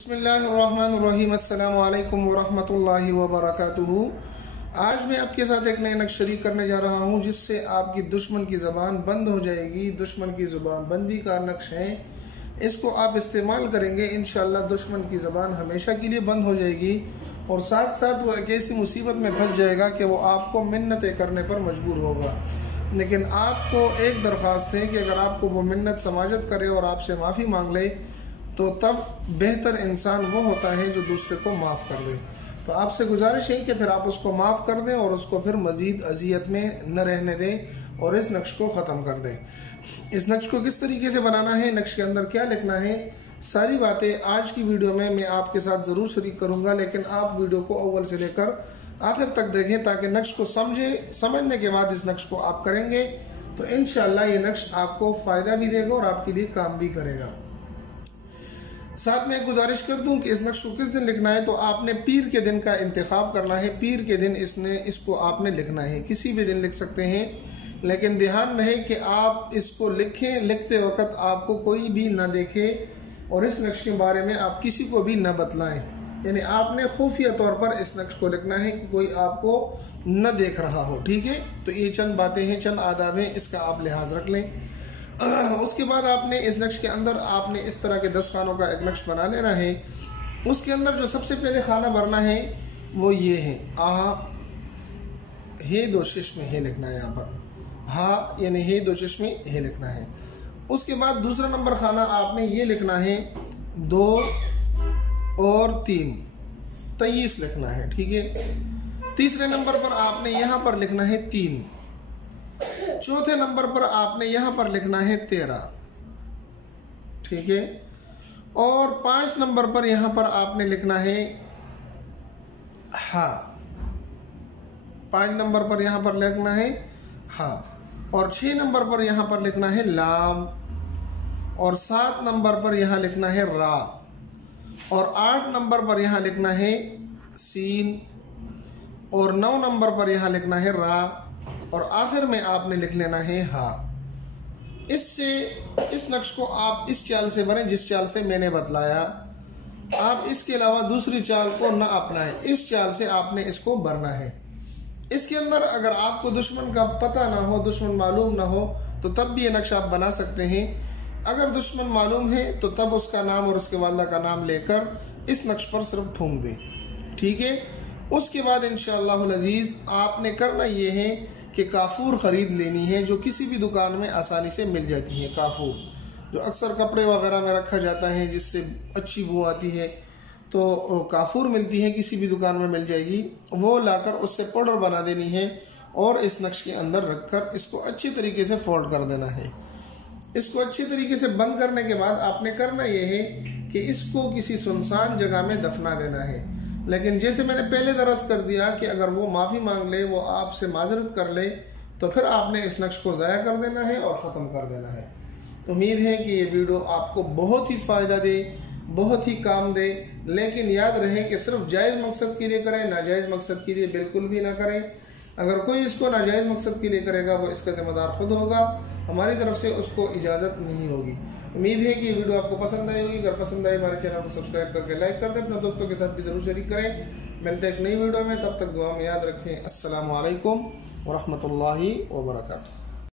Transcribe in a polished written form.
बिस्मिल्लाहिर्रहमानिर्रहीम। अस्सलामु अलैकुम वरहमतुल्लाहि वबरकातुहू। आज मैं आपके साथ एक नया नक्श शरीक करने जा रहा हूँ जिससे आपकी दुश्मन की ज़बान बंद हो जाएगी। दुश्मन की ज़ुबान बंदी का नक्श है, इसको आप इस्तेमाल करेंगे इंशाअल्लाह दुश्मन की ज़बान हमेशा के लिए बंद हो जाएगी और साथ साथ वो एक ऐसी मुसीबत में फंस जाएगा कि वो आपको मिन्नतें करने पर मजबूर होगा। लेकिन आपको एक दरख्वास्त है कि अगर आपको वो मिन्नत समाजत करे और आपसे माफ़ी मांग ले तो तब बेहतर इंसान वो होता है जो दूसरे को माफ़ कर दे। तो आपसे गुजारिश है कि फिर आप उसको माफ़ कर दें और उसको फिर मज़ीद अजियत में न रहने दें और इस नक्श को ख़त्म कर दें। इस नक्श को किस तरीके से बनाना है, नक्श के अंदर क्या लिखना है, सारी बातें आज की वीडियो में मैं आपके साथ ज़रूर शरीक करूँगा। लेकिन आप वीडियो को अव्वल से लेकर आखिर तक देखें ताकि नक्श को समझने के बाद इस नक्श को आप करेंगे तो इंशाअल्लाह ये नक्श आपको फ़ायदा भी देगा और आपके लिए काम भी करेगा। साथ में एक गुजारिश कर दूं कि इस नक्श को किस दिन लिखना है, तो आपने पीर के दिन का इंतखाब करना है। पीर के दिन इसको आपने लिखना है, किसी भी दिन लिख सकते हैं, लेकिन ध्यान रहे कि आप इसको लिखें, लिखते वक्त आपको कोई भी ना देखे और इस नक्श के बारे में आप किसी को भी न बतलाएं। यानी आपने खुफिया तौर पर इस नक्श को लिखना है कि कोई आपको न देख रहा हो। ठीक है, तो ये चंद बातें हैं, चंद आदाब हैं, इसका आप लिहाज रख लें। उसके बाद आपने इस नक्श के अंदर आपने इस तरह के 10 खानों का एक नक्श बना लेना है। उसके अंदर जो सबसे पहले खाना भरना है वो ये है आ हे दो शिश में हे लिखना है, यहाँ पर हा यानी हे दो शिश में हे लिखना है। उसके बाद दूसरा नंबर खाना आपने ये लिखना है 2 और 3 23 लिखना है। ठीक है, तीसरे नंबर पर आपने यहाँ पर लिखना है 3, चौथे नंबर पर आपने यहां पर लिखना है 13। ठीक है, और 5 नंबर पर यहां पर आपने लिखना है हा। 5 नंबर पर यहां पर लिखना है हा और 6 नंबर पर यहां पर लिखना है लाम और 7 नंबर पर यहां लिखना है रा और 8 नंबर पर यहां लिखना है सीन और 9 नंबर पर यहां लिखना है रा और आखिर में आपने लिख लेना है हा। इससे इस नक्श को आप इस चाल से बने जिस चाल से मैंने बतलाया। आप इसके अलावा दूसरी चाल को न अपनाएं, इस चाल से आपने इसको भरना है। इसके अंदर अगर आपको दुश्मन का पता ना हो, दुश्मन मालूम ना हो, तो तब भी ये नक्श आप बना सकते हैं। अगर दुश्मन मालूम है तो तब उसका नाम और उसके वालिदा का नाम लेकर इस नक्श पर सिर्फ ठूंक दें। ठीक है, उसके बाद इंशाअल्लाह अज़ीज़ आपने करना ये है कि काफूर ख़रीद लेनी है, जो किसी भी दुकान में आसानी से मिल जाती है। काफूर जो अक्सर कपड़े वगैरह में रखा जाता है जिससे अच्छी बू आती है, तो काफूर मिलती है, किसी भी दुकान में मिल जाएगी। वो लाकर उससे पाउडर बना देनी है और इस नक्श के अंदर रखकर इसको अच्छी तरीके से फोल्ड कर देना है। इसको अच्छी तरीके से बंद करने के बाद आपने करना यह है कि इसको किसी सुनसान जगह में दफना देना है। लेकिन जैसे मैंने पहले दरस कर दिया कि अगर वो माफ़ी मांग ले, वो आपसे माजरत कर ले, तो फिर आपने इस नक्श को ज़ाया कर देना है और ख़त्म कर देना है। उम्मीद है कि ये वीडियो आपको बहुत ही फ़ायदा दे, बहुत ही काम दे। लेकिन याद रहे कि सिर्फ जायज़ मकसद के लिए करें, नाजायज़ मकसद के लिए बिल्कुल भी ना करें। अगर कोई इसको नाजायज़ मकसद के लिए करेगा वो इसका ज़िम्मेदार खुद होगा, हमारी तरफ से उसको इजाज़त नहीं होगी। उम्मीद है कि ये वीडियो आपको पसंद आई होगी। अगर पसंद आए हमारे चैनल को सब्सक्राइब करके लाइक कर दें, अपने दोस्तों के साथ भी ज़रूर शरीक करें। मिलते हैं एक नई वीडियो में, तब तक दुआ में याद रखें। अस्सलामु अलैकुम वरहमतुल्लाहि वबरकातुहू।